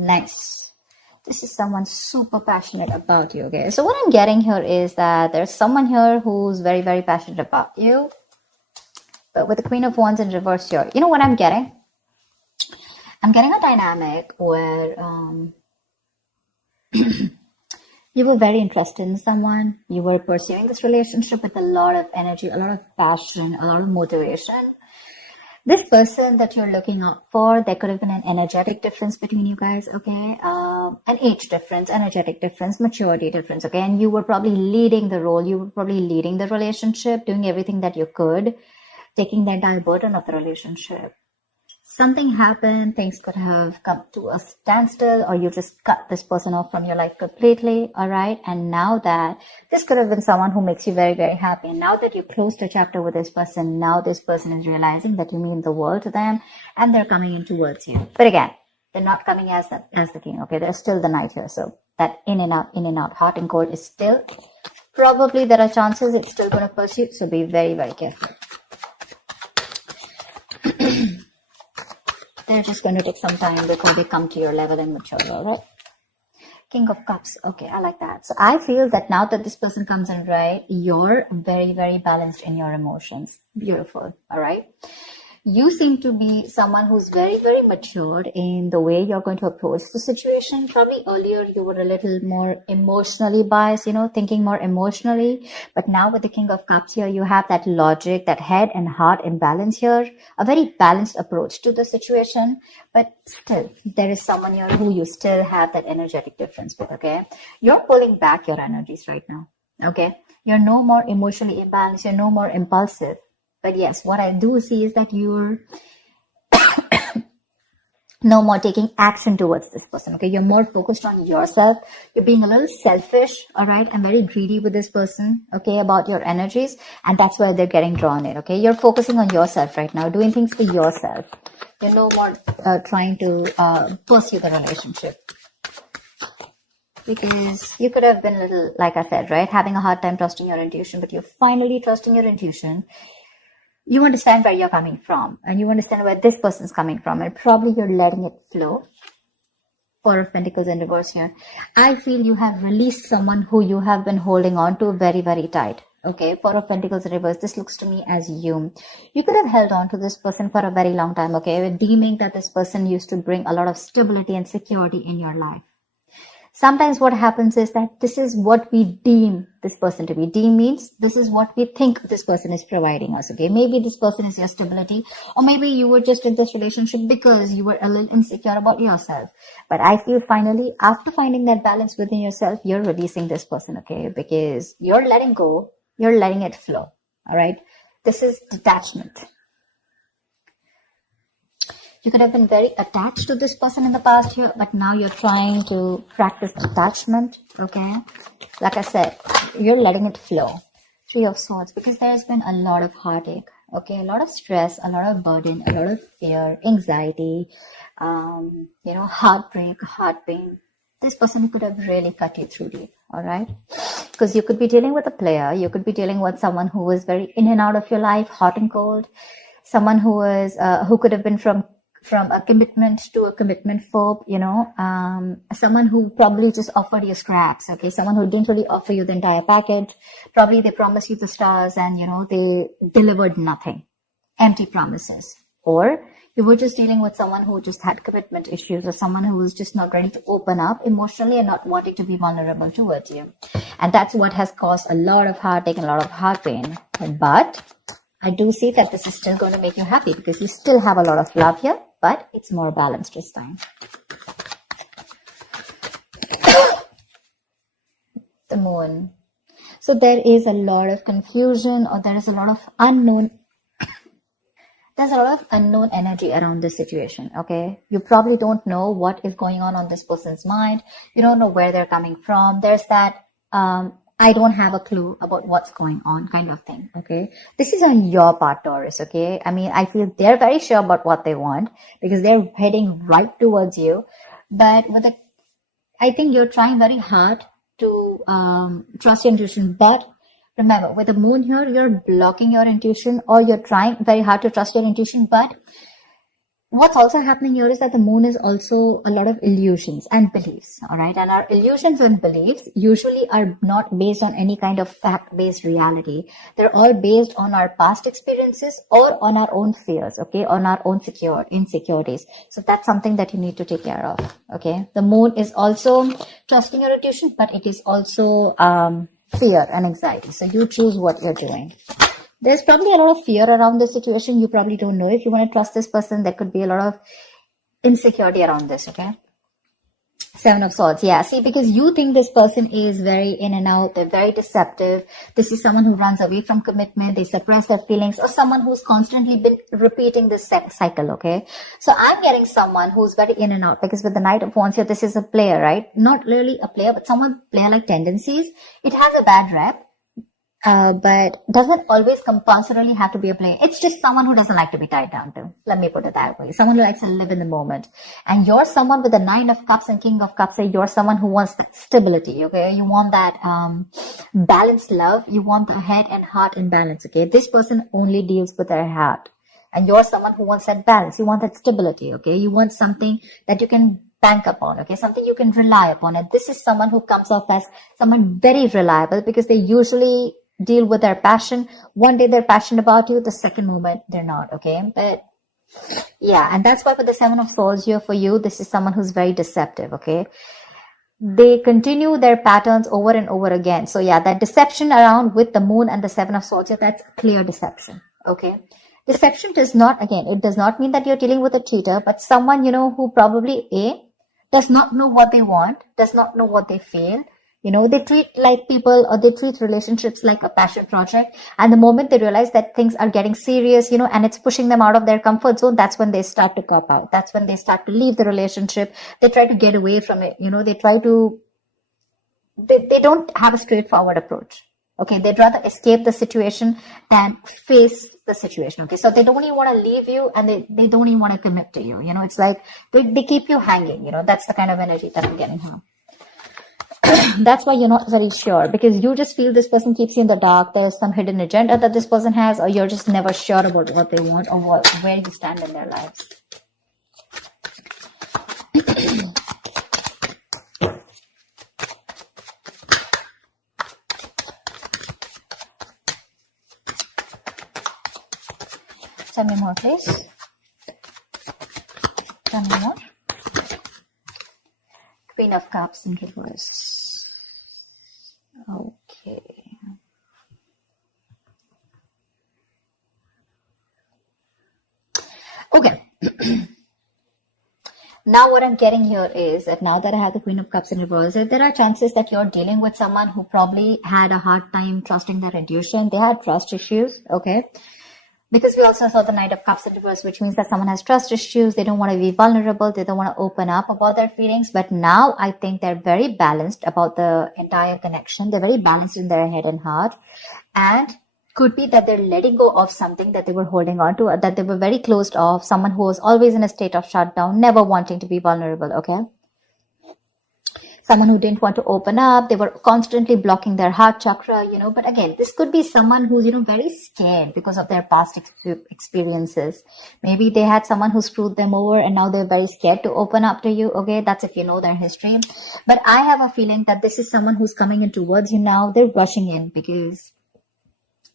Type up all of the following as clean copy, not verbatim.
Nice. This is someone super passionate about you, okay? So what I'm getting here is that there's someone here who's very, very passionate about you. But with the Queen of Wands in reverse here, you know what I'm getting? I'm getting a dynamic where you were very interested in someone. You were pursuing this relationship with a lot of energy, a lot of passion, a lot of motivation. This person that you're looking out for, there could have been an energetic difference between you guys, okay? An age difference, energetic difference, maturity difference, okay? And you were probably leading the role. You were probably leading the relationship, doing everything that you could, taking the entire burden of the relationship. Something happened, things could have come to a standstill, or you just cut this person off from your life completely, all right? And now that this could have been someone who makes you very, very happy. And now that you closed a chapter with this person, now this person is realizing that you mean the world to them, and they're coming in towards you. But again, they're not coming as the king, okay? They're still the knight here. So that in and out, hot and cold is still, probably there are chances it's still going to pursue. So be very, very careful. They're just going to take some time before they come to your level and mature, all right? King of Cups. Okay, I like that. So I feel that now that this person comes in, right, you're very, very balanced in your emotions. Beautiful, all right? You seem to be someone who's very, very matured in the way you're going to approach the situation. Probably earlier you were a little more emotionally biased, you know, thinking more emotionally. But now with the King of Cups here, you have that logic, that head and heart imbalance here. A very balanced approach to the situation. But still, there is someone here who you still have that energetic difference with, okay? You're pulling back your energies right now, okay? You're no more emotionally imbalanced. You're no more impulsive. But yes, what I do see is that you're no more taking action towards this person, okay? You're more focused on yourself. You're being a little selfish, all right? And very greedy with this person, okay, about your energies. And that's where they're getting drawn in, okay? You're focusing on yourself right now, doing things for yourself. You're no more trying to pursue the relationship. Because you could have been a little, like I said, right? Having a hard time trusting your intuition, but you're finally trusting your intuition. You understand where you're coming from, and you understand where this person's coming from, and probably you're letting it flow. Four of Pentacles in reverse here. I feel you have released someone who you have been holding on to very, very tight. Okay, Four of Pentacles in reverse. This looks to me as you. You could have held on to this person for a very long time, okay, deeming that this person used to bring a lot of stability and security in your life. Sometimes what happens is that this is what we deem this person to be. Deem means this is what we think this person is providing us, okay? Maybe this person is your stability, or maybe you were just in this relationship because you were a little insecure about yourself. But I feel finally, after finding that balance within yourself, you're releasing this person, okay? Because you're letting go, you're letting it flow, all right? This is detachment. You could have been very attached to this person in the past here, but now you're trying to practice detachment, okay? Like I said, you're letting it flow. Three of Swords, because there's been a lot of heartache, okay? A lot of stress, a lot of burden, a lot of fear, anxiety, heartbreak, heart pain. This person could have really cut you through deep, all right? Because you could be dealing with a player. You could be dealing with someone who is very in and out of your life, hot and cold. Someone who could have been from a commitment to a commitment phobe, someone who probably just offered you scraps, okay? Someone who didn't really offer you the entire package. Probably they promised you the stars and, they delivered nothing. Empty promises. Or you were just dealing with someone who just had commitment issues, or someone who was just not ready to open up emotionally and not wanting to be vulnerable towards you. And that's what has caused a lot of heartache and a lot of heart pain. But I do see that this is still going to make you happy because you still have a lot of love here, but it's more balanced this time. The Moon. So there is a lot of confusion, or there is a lot of unknown. There's a lot of unknown energy around this situation, okay? You probably don't know what is going on this person's mind. You don't know where they're coming from. There's that, I don't have a clue about what's going on kind of thing, okay? This is on your part, Taurus, okay? I mean, I feel they're very sure about what they want because they're heading right towards you. But I think you're trying very hard to trust your intuition. But remember, with the Moon here, you're blocking your intuition, or you're trying very hard to trust your intuition, but what's also happening here is that the moon is also a lot of illusions and beliefs, all right? And our illusions and beliefs usually are not based on any kind of fact-based reality. They're all based on our past experiences or on our own fears, okay? On our own insecurities. So that's something that you need to take care of, okay? The moon is also trusting your intuition, but it is also fear and anxiety. So you choose what you're doing. There's probably a lot of fear around this situation. You probably don't know if you want to trust this person. There could be a lot of insecurity around this, okay? Seven of Swords, yeah. See, because you think this person is very in and out. They're very deceptive. This is someone who runs away from commitment. They suppress their feelings, or someone who's constantly been repeating this cycle, okay? So I'm getting someone who's very in and out, because with the Knight of Wands here, this is a player, right? Not really a player, but someone player-like tendencies. It has a bad rep. But doesn't always compulsorily have to be a player. It's just someone who doesn't like to be tied down to. Let me put it that way. Someone who likes to live in the moment. And you're someone with the Nine of Cups and King of Cups. You're someone who wants that stability, okay? You want that balanced love. You want the head and heart in balance, okay? This person only deals with their heart. And you're someone who wants that balance. You want that stability, okay? You want something that you can bank upon, okay? Something you can rely upon. And this is someone who comes off as someone very reliable, because they usually deal with their passion. One day they're passionate about you, the second moment they're not, okay? But yeah, and that's why for the Seven of Swords here for you, this is someone who's very deceptive, okay? They continue their patterns over and over again. So yeah, that deception around with the moon and the Seven of Swords here, that's clear deception, okay? Deception does not, again, it does not mean that you're dealing with a cheater, but someone, you know, who probably does not know what they want, does not know what they feel. You know, they treat like people, or they treat relationships like a passion project. And the moment they realize that things are getting serious, you know, and it's pushing them out of their comfort zone, that's when they start to cop out. That's when they start to leave the relationship. They try to get away from it. You know, they don't have a straightforward approach. Okay. They'd rather escape the situation than face the situation. Okay. So they don't even want to leave you, and they don't even want to commit to you. You know, it's like they keep you hanging. You know, that's the kind of energy that I'm getting here. That's why you're not very sure, because you just feel this person keeps you in the dark. There's some hidden agenda that this person has, or you're just never sure about what they want, or where you stand in their lives. Tell me more, please. Tell me more. Queen of Cups in reverse. Okay. Okay. Now what I'm getting here is that now that I have the Queen of Cups in reverse, there are chances that you're dealing with someone who probably had a hard time trusting their intuition. They had trust issues, okay? Because we also saw the Knight of Cups in reverse, which means that someone has trust issues. They don't want to be vulnerable. They don't want to open up about their feelings. But now I think they're very balanced about the entire connection. They're very balanced in their head and heart. And could be that they're letting go of something that they were holding on to, or that they were very closed off. Someone who was always in a state of shutdown, never wanting to be vulnerable, okay? Someone who didn't want to open up. They were constantly blocking their heart chakra, you know. But again, this could be someone who's, you know, very scared because of their past experiences. Maybe they had someone who screwed them over, and now they're very scared to open up to you. Okay, that's if you know their history. But I have a feeling that this is someone who's coming in towards you now. They're rushing in because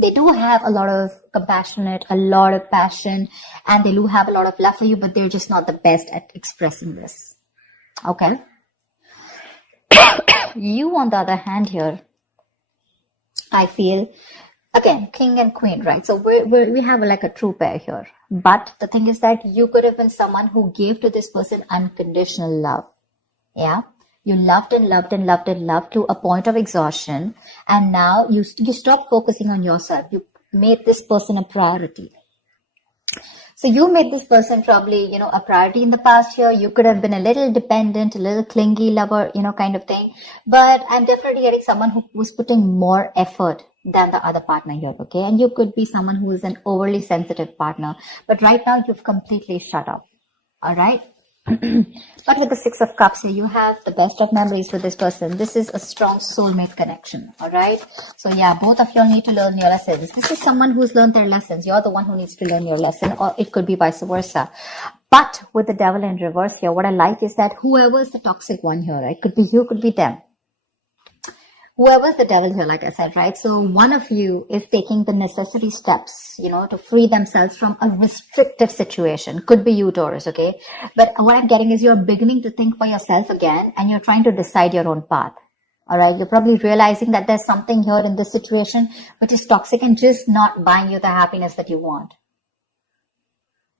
they do have a lot of compassionate, a lot of passion, and they do have a lot of love for you, but they're just not the best at expressing this. Okay. You, on the other hand here, I feel, again, king and queen, right? So we have like a true pair here. But the thing is that you could have been someone who gave to this person unconditional love. Yeah. You loved and loved and loved and loved to a point of exhaustion. And now you stop focusing on yourself. You made this person a priority. So you made this person probably, you know, a priority in the past year. You could have been a little dependent, a little clingy lover, you know, kind of thing. But I'm definitely getting someone who was putting more effort than the other partner here, okay? And you could be someone who is an overly sensitive partner. But right now, you've completely shut up, all right? But with the Six of Cups here, you have the best of memories with this person. This is a strong soulmate connection, all right? So yeah, both of you need to learn your lessons. This is someone who's learned their lessons. You're the one who needs to learn your lesson, or it could be vice versa. But with the devil in reverse here, what I like is that whoever's the toxic one here, right? Could be you, could be them. Whoever's the devil here, like I said, right? So one of you is taking the necessary steps, to free themselves from a restrictive situation. Could be you, Taurus, okay? But what I'm getting is you're beginning to think for yourself again, and you're trying to decide your own path. All right. You're probably realizing that there's something here in this situation which is toxic and just not buying you the happiness that you want.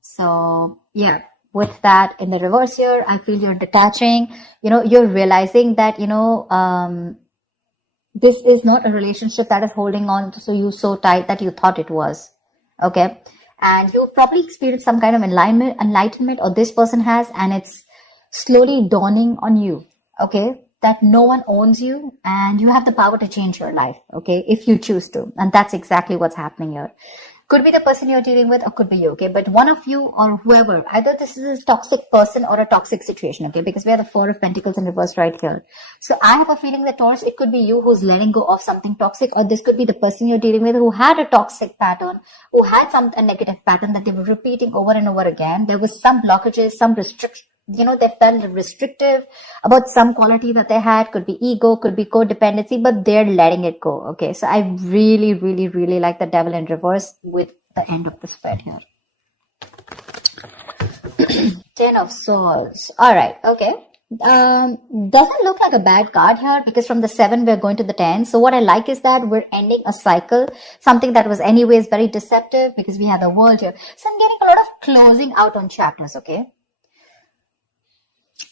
So yeah, with that in the reverse here, I feel you're detaching, you're realizing that, this is not a relationship that is holding on to you so tight that you thought it was. Okay. And you probably experienced some kind of enlightenment, or this person has, and it's slowly dawning on you. Okay. That no one owns you and you have the power to change your life. Okay. If you choose to. And that's exactly what's happening here. Could be the person you're dealing with, or could be you, okay? But one of you or whoever, either this is a toxic person or a toxic situation, okay? Because we have the Four of Pentacles in reverse right here. So I have a feeling that, Taurus, it could be you who's letting go of something toxic, or this could be the person you're dealing with who had a toxic pattern, who had a negative pattern that they were repeating over and over again. There was some blockages, some restriction. They felt restrictive about some quality that they had. Could be ego, could be codependency, but they're letting it go. Okay. So I really, really, really like the devil in reverse with the end of the spread here. 10 of Swords. All right. Okay. Doesn't look like a bad card here, because from the 7 we're going to the 10. So what I like is that we're ending a cycle, something that was anyways very deceptive, because we have the World here. So I'm getting a lot of closing out on chapters. Okay.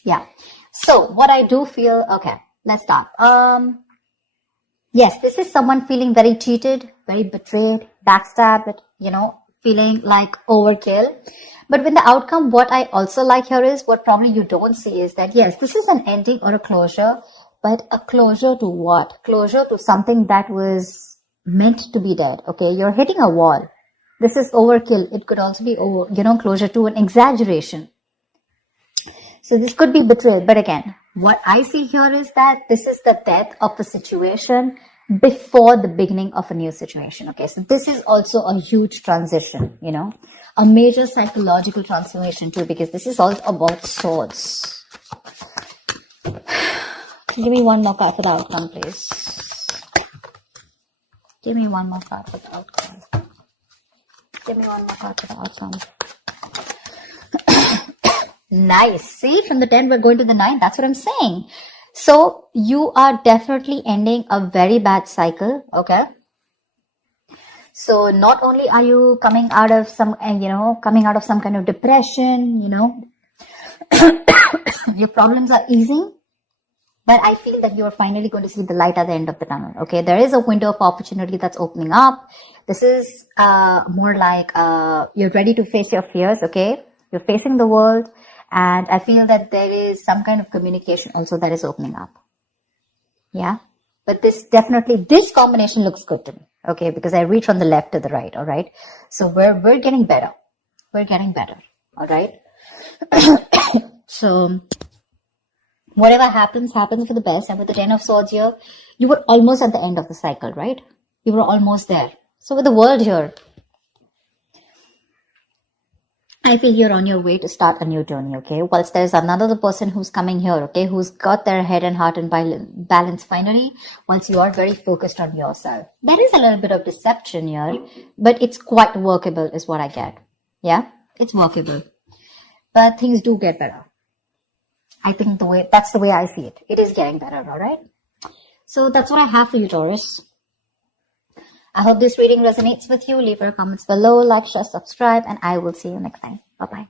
Yeah. So what I do feel, okay, let's start. Yes, this is someone feeling very cheated, very betrayed, backstabbed, feeling like overkill. But with the outcome, what I also like here is, what probably you don't see is that, yes, this is an ending or a closure, but a closure to what? Closure to something that was meant to be dead. Okay. You're hitting a wall. This is overkill. It could also be, closure to an exaggeration. So this could be betrayal. But again, what I see here is that this is the death of the situation before the beginning of a new situation. Okay. So this is also a huge transition, a major psychological transformation too, because this is all about swords. Give me one more card for the outcome, please. Give me one more card for the outcome. Give me one more card for the outcome. Nice. See, from the 10, we're going to the 9. That's what I'm saying. So you are definitely ending a very bad cycle. Okay. So not only are you coming out of some kind of depression, your problems are easing, but I feel that you're finally going to see the light at the end of the tunnel. Okay. There is a window of opportunity that's opening up. This is more like you're ready to face your fears. Okay. You're facing the world. And I feel that there is some kind of communication also that is opening up. Yeah. But this combination looks good to me. Okay. Because I read from the left to the right. All right. So we're getting better. We're getting better. All right. So whatever happens for the best. And with the 10 of Swords here, you were almost at the end of the cycle, right? You were almost there. So with the World here, I feel you're on your way to start a new journey, okay? Whilst there's another person who's coming here, okay, who's got their head and heart in balance finally, once you are very focused on yourself. There is a little bit of deception here, but it's quite workable is what I get. Yeah, it's workable. But things do get better. I think that's the way I see it. It is getting better, all right? So that's what I have for you, Taurus. I hope this reading resonates with you. Leave your comments below, like, share, subscribe, and I will see you next time. Bye-bye.